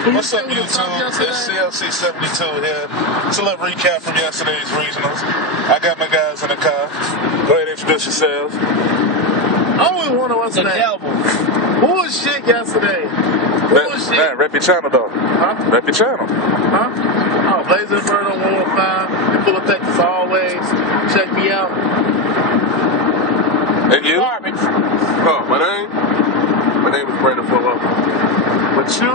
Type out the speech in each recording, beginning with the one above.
What's up, YouTube? It's CLC72 here. It's a little recap from yesterday's regionals. I got my guys in the car. Go ahead and introduce yourselves. Only one of us the devil. Bullshit yesterday. Bullshit. Man, rep your channel though. Huh? Rep your channel. Huh? Oh, Blazing Bird on 115. In full of Texas always. Check me out. And you? Garbage. Oh, my name is Brandon Fuller. But you?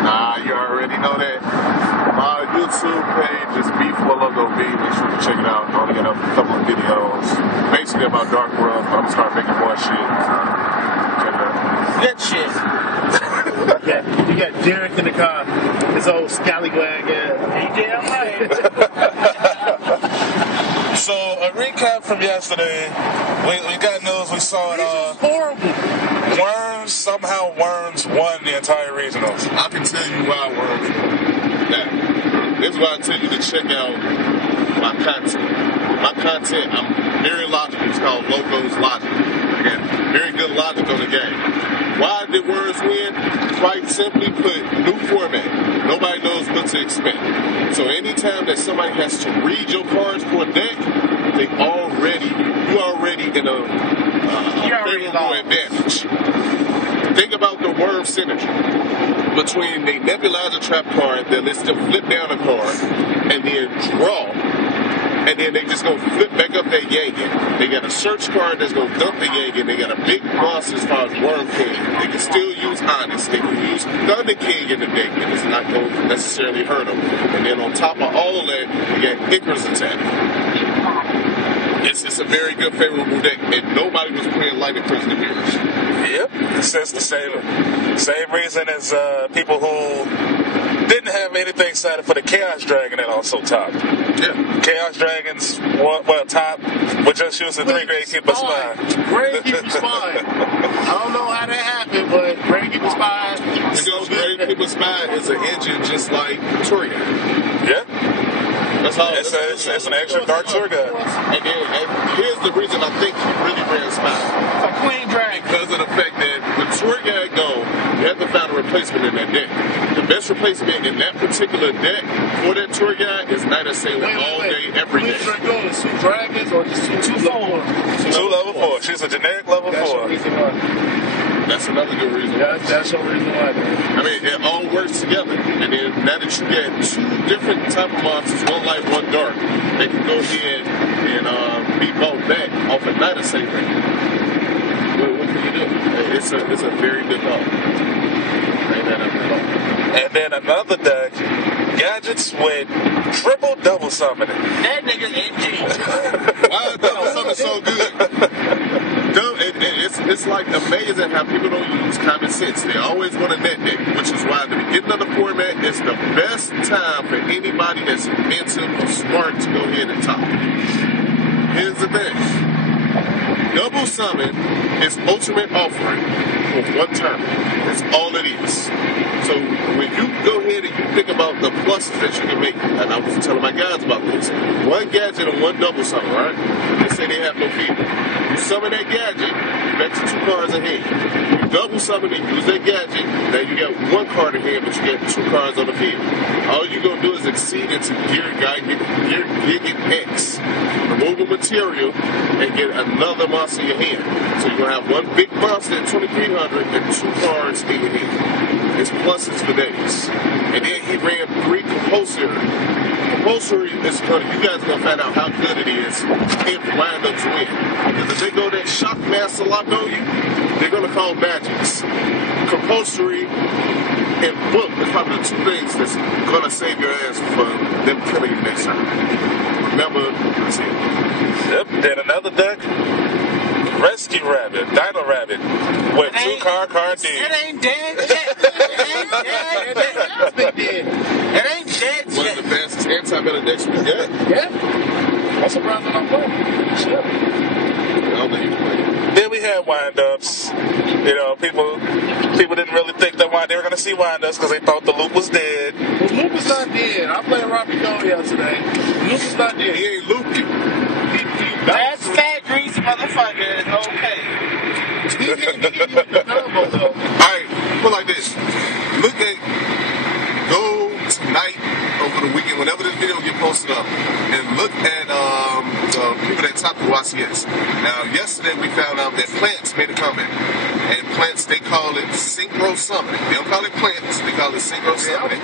Nah, you already know that. My YouTube page is B4LogoB. Make sure you check it out. I only got a couple of videos. Basically about Dark World, but I'm starting making more shit. Check it out. Good shit. You got Derek in the car. His old scallywag ass. DJ, I'm right. So, a recap from yesterday. We got news. We saw it all. Horrible. Worms won the entire regionals. I can tell you why Worms won. Now, this is why I tell you to check out my content. My content, I'm very logical. It's called Logos Logic. I got very good logic on the game. Why did Worms win? Quite simply put, new format. Nobody knows what to expect. So anytime that somebody has to read your cards for a deck, you already in a favorable advantage. Think about the Worm synergy between the Nebulizer Trap card that lets them flip down a card and then draw. And then they just go flip back up that Yagen. They got a search card that's going to dump the Yagen. They got a big boss as far as Worm King. They can still use Honest. They can use Thunder King in the deck, and it's not going to necessarily hurt them. And then on top of all of that, you got Icarus Attack. It's a very good favorable deck, and nobody was playing Lightning Prisoner Heroes. Yep. It's the same reason as people who didn't have anything set for the Chaos Dragon that also topped. Yeah. Chaos Dragons, top, with just using 3-grade Keeper Spine. Great Keeper Spine. I don't know how that happened, but Great Keeper Spine. Because Great Keeper Spine is an engine just like Tour Guide. Yeah. That's all. It's an extra dark Tour Guide. And here's the reason I think he really ran Spine. A Queen Dragon. Because of the fact that when Tour Guide go, you have to find a replacement in that deck. The best replacement in that particular deck for that Tour Guide is Night of Sailor all day, every day. Queen Dragon is 2 dragons or just 2 level 4? 2 level 4. She's a generic level 4. That's another good reason. That's your reason why. I mean, it all works together. And then now that you get 2 different type of monsters, 1 light, 1 dark, they can go ahead and be bought back off a Night of Sailor. What can you do? It's a very good call. And then another deck, Gadgets with triple double summoning. That nigga's NG. Why is double summon so good? It's like amazing how people don't use common sense. They always want a net deck, which is why the beginning of the format is the best time for anybody that's inventive or smart to go ahead and top. Here's the thing. Double summon is ultimate offering for 1 turn. That's all it is. So when you go ahead and you think about the pluses that you can make, and I was telling my guys about this, 1 gadget and 1 double summon, right? They say they have no fever. You summon that gadget, you back to 2 cards in hand. You double summon and use that gadget, now you got 1 card in hand, but you get 2 cards on the field. All you're going to do is exceed into Gear Gigant X. Remove a material and get another monster in your hand. So you're going to have 1 big monster at 2,300 and 2 cards in your hand. It's pluses for days. And then he ran 3 compulsory. Compulsory is funny. You guys are going to find out how good it is if windups win. Because if they go that Shockmaster lock on you, they're going to call magics. Compulsory and book is probably the 2 things that's going to save your ass from them killing you next time. Remember, that's it. Yep. Then another deck, Rescue Rabbit, Dino Rabbit, with 2 card D. It ain't dead yet. It ain't dead yet. One of the best anti-meta decks we got. Yeah. I'm surprised I'm playing. Sure. Then we had wind-ups. You know, people didn't really think that they were going to see wind-ups because they thought the loop was dead. Well, loop is not dead. I played Robbie Cole yesterday. Loop is not dead. He ain't loopy. That fat, greasy motherfucker is okay. He can use the combo, though. All right, put like this. Look at posted up and look at the people that topped the YCS. Now, yesterday we found out that Plants made a comeback. And Plants, they call it synchro summoning. They don't call it Plants, they call it synchro summoning.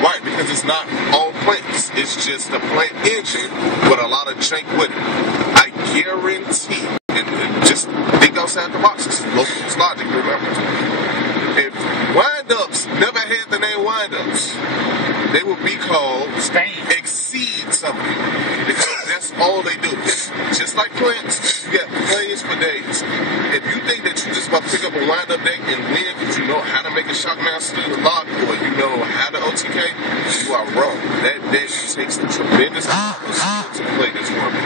Right, because it's not all plants. It's just a plant engine with a lot of jank with it. I guarantee, and just think outside the box. It's local logic, remember. If wind-ups never had the name wind-ups, they would be called exceed something. Because that's all they do. Just like plants, you got plays for days. If you think that you just about to pick up a wind-up deck and win because you know how to make a Shockmaster lock or you know how to OTK, you are wrong. That deck takes a tremendous amount of skill to play this format.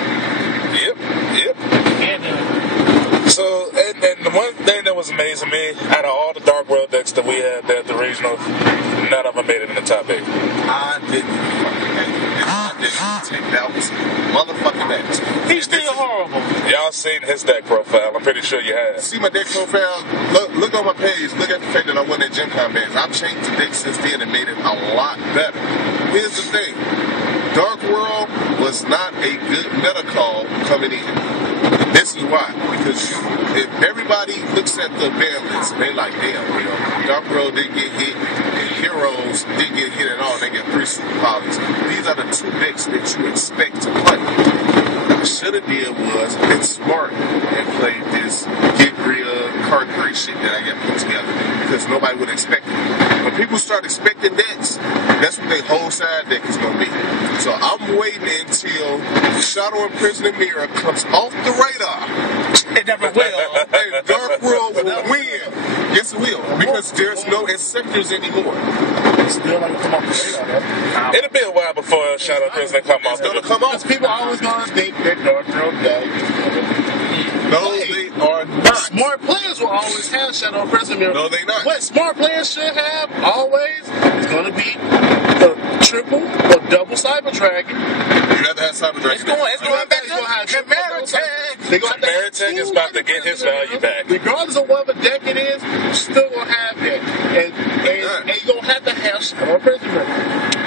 Yep. So, and the one thing that was amazing to me, out of all the Dark World decks that we had there at the regional, none of them made it in the top 8. I didn't take that was motherfucking decks. He's still horrible. Y'all seen his deck profile? I'm pretty sure you have. See my deck profile? Look on my page. Look at the fact that I won at Gen Con bands. I've changed the deck since then and made it a lot better. Here's the thing. Dark World was not a good meta call coming in. This is why. Because if everybody looks at the ban list, they like, damn, you know, Dark World didn't get hit, and Heroes didn't get hit at all. They get 3 super polys. These are the 2 decks that you expect to play. What I should have did was been smart and played this get real card 3 shit that I got put together because nobody would expect it. When people start expecting decks, that's what their whole side deck is going to be. So I'm waiting until Shadow and Prisoner Mirror comes off the radar. It never will. And Dark World will win. Yes, it will. Because there's no Insectors anymore. Still like come off the radar. It'll be a while before Shadow Prisoner come off. It's going to come off. Because people always going to think that Dark World deck. No, they are not. Smart players will always have Shadow Prisoner Mirror. No, they not. What smart players should have always is going to be the triple or double Cyber Dragon. You have to have Cyber Dragon. It's going back to Meritech is about to get his value back. Regardless of whatever deck it is, you're still going to have that. And you're going to have Shadow Prisoner Mirror.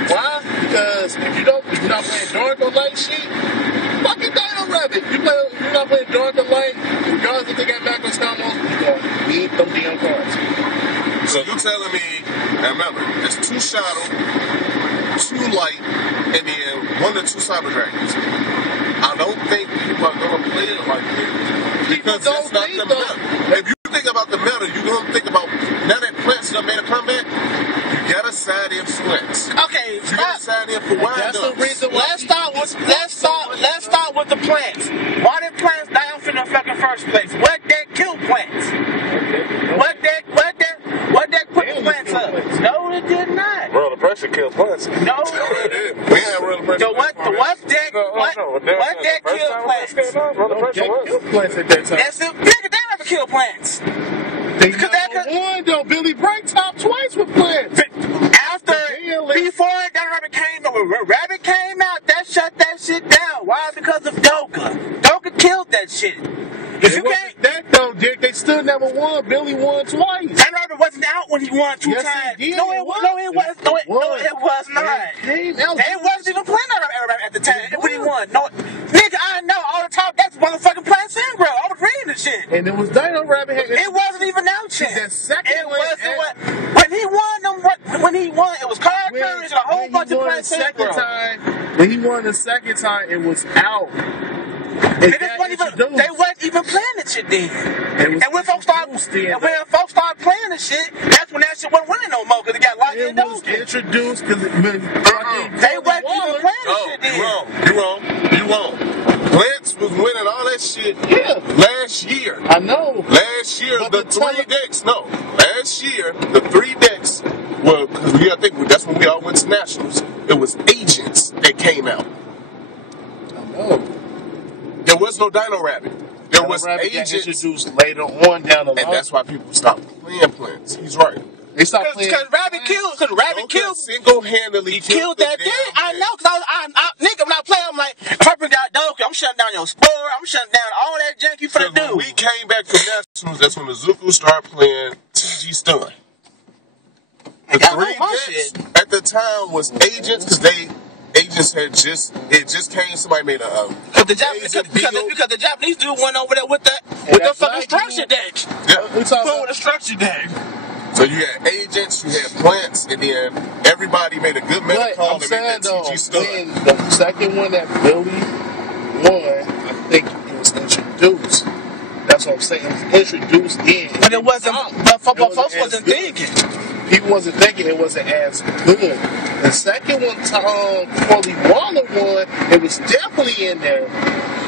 Why? Because if you're not playing Dark or Light shit, fucking Dino Rabbit. You're not playing Dark or Light, regardless if they got backwards combos, you're going to need them damn cards. So you're telling me, now remember, it's 2 Shadow, 2 Light, and then 1 or 2 Cyber Dragons. I don't think people are going to play it like this. Because that's not the meta. If you think about the meta, you're going to think about, now that Plants done made a comeback, you got to side in Plants. Okay, You got to side in for wind That's the reason why. let's start with the Plants. Why did Plants die off in the fucking first place? What that killed Plants? What that put the Plants up? No, it did not. World of Pressure killed Plants. No. We had World of Pressure. So what deck killed Plants? World of Pressure was. Plants at that time. That's it. Nigga, they never killed Plants. They won though. Billy Bright top twice with Plants. Before Rabbit came out, that shut that shit down. Why? Because of Doka. Doka killed that shit. If you can't, that though, Dick, they still never won. Billy won twice. that Rabbit wasn't out when he won 2 Yes, times. he did. No, it was not. It was not. They wasn't even playing that Rabbit at the time when he won. No, nigga, I know all the time. That's motherfucking Plants Ingro. I was reading the shit. And it was Dino Rabbit. It wasn't even out yet. The second It wasn't what when he won them. When he won, it was Carl Courage and a whole bunch of Plants Ingro. When he won the second time, it was out. They wasn't even playing the shit then. And when folks started playing the shit, that's when that shit wasn't winning no more because it got locked in. It was introduced because they wasn't even playing the shit then. You wrong. Plants was winning all that shit last year. I know. Last year, But the 3 decks, no. Last year, the 3 decks were, because I think that's when we all went to Nationals. It was Agents that came out. I know. There was no Dino Rabbit. There was Rabbit Agents. introduced later on down the line. And that's why people stopped playing Plants. He's right. They stopped playing. Because Rabbit killed single-handedly killed that thing. I know, because nigga, when I play, I'm like, if I bring out Doka, I'm shutting down your score, I'm shutting down all that junk you finna do. When we came back from Nationals, that's when the Zuku started playing TG Stun. The 3 decks at the time was Agents, because they agents had just came. Somebody made a because the Japanese dude went over there with the fucking structure deck. Yeah, We talking with a structure deck. So you had agents, you had plants, and then everybody made a good medical call and made that TG stuff. When the second one that Billy won, I think it was introduced. That's what I'm saying. It was introduced in. But it wasn't. But folks wasn't thinking. People wasn't thinking it wasn't as good. The second one, Paulie Waller won, it was definitely in there.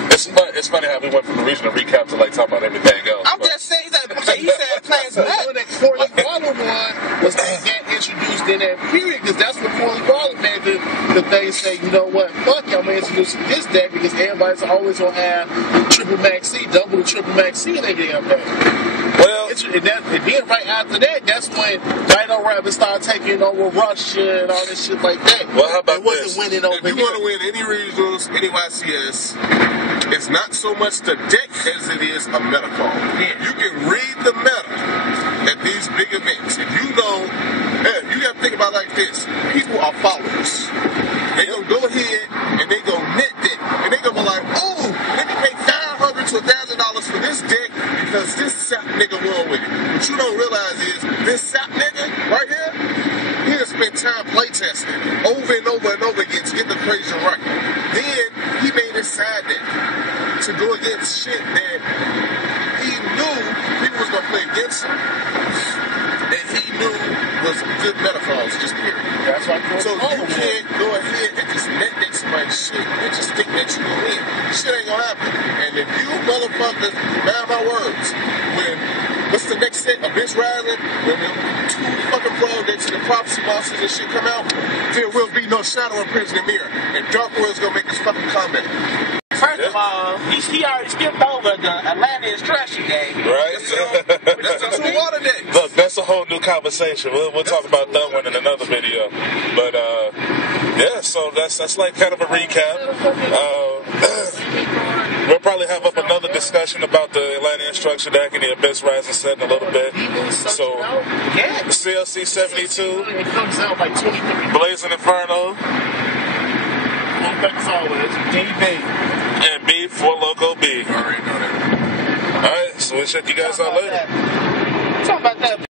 It's funny how we went from the regional recap to like talking about everything else. I'm just saying that he said plans The back. one that Paulie Waller won was get introduced in that period, because that's what Paulie Waller made the thing say, you know what, fuck y'all, I'm going to introduce this deck because everybody's always going to have triple max C, double the triple max C in their damn deck. Well, And then right after that, that's when Dino Rabbit started taking over Russia and all this shit like that. Well, how about it wasn't this? winning over If you want to win any regionals, any YCS, it's not so much the deck as it is a meta call. You can read the meta at these big events. If you know, you got to think about it like this. People are followers. They going to go ahead and they going to nitpick. And they going to be like, oh, let me pay $500 to $1,000 for this deck because this sap nigga won with it. What you don't realize is this sap nigga right here, he has spent time playtesting over and over and over again to get the equation right. Then he made his side deck to go against shit that he knew people was gonna play against him, and he knew was good metaphors, just period. That's why So you can't go ahead and just net somebody's shit and just think that you can win. Shit ain't gonna happen. And if you motherfuckers, mind my words, when what's the next set of Bitch Rising? When the two fucking frog decks and the prophecy monsters and shit come out, there will be no shadow of Prince in the mirror. And Dark World's gonna make this fucking comment. First of all, he already skipped over the Atlanta instruction game. right? That's the two water decks. Look, that's a whole new conversation. We'll talk about that one in another video. But yeah, so that's like kind of a recap. We'll probably have up another discussion about the Atlanta Instruction Deck and the Abyss Rising set in a little bit. So CLC 72, It comes out like 20. Blazing Inferno, That's always DB. and B for Loco B. I already know that. Alright, so we'll check you guys out later. Talk about that.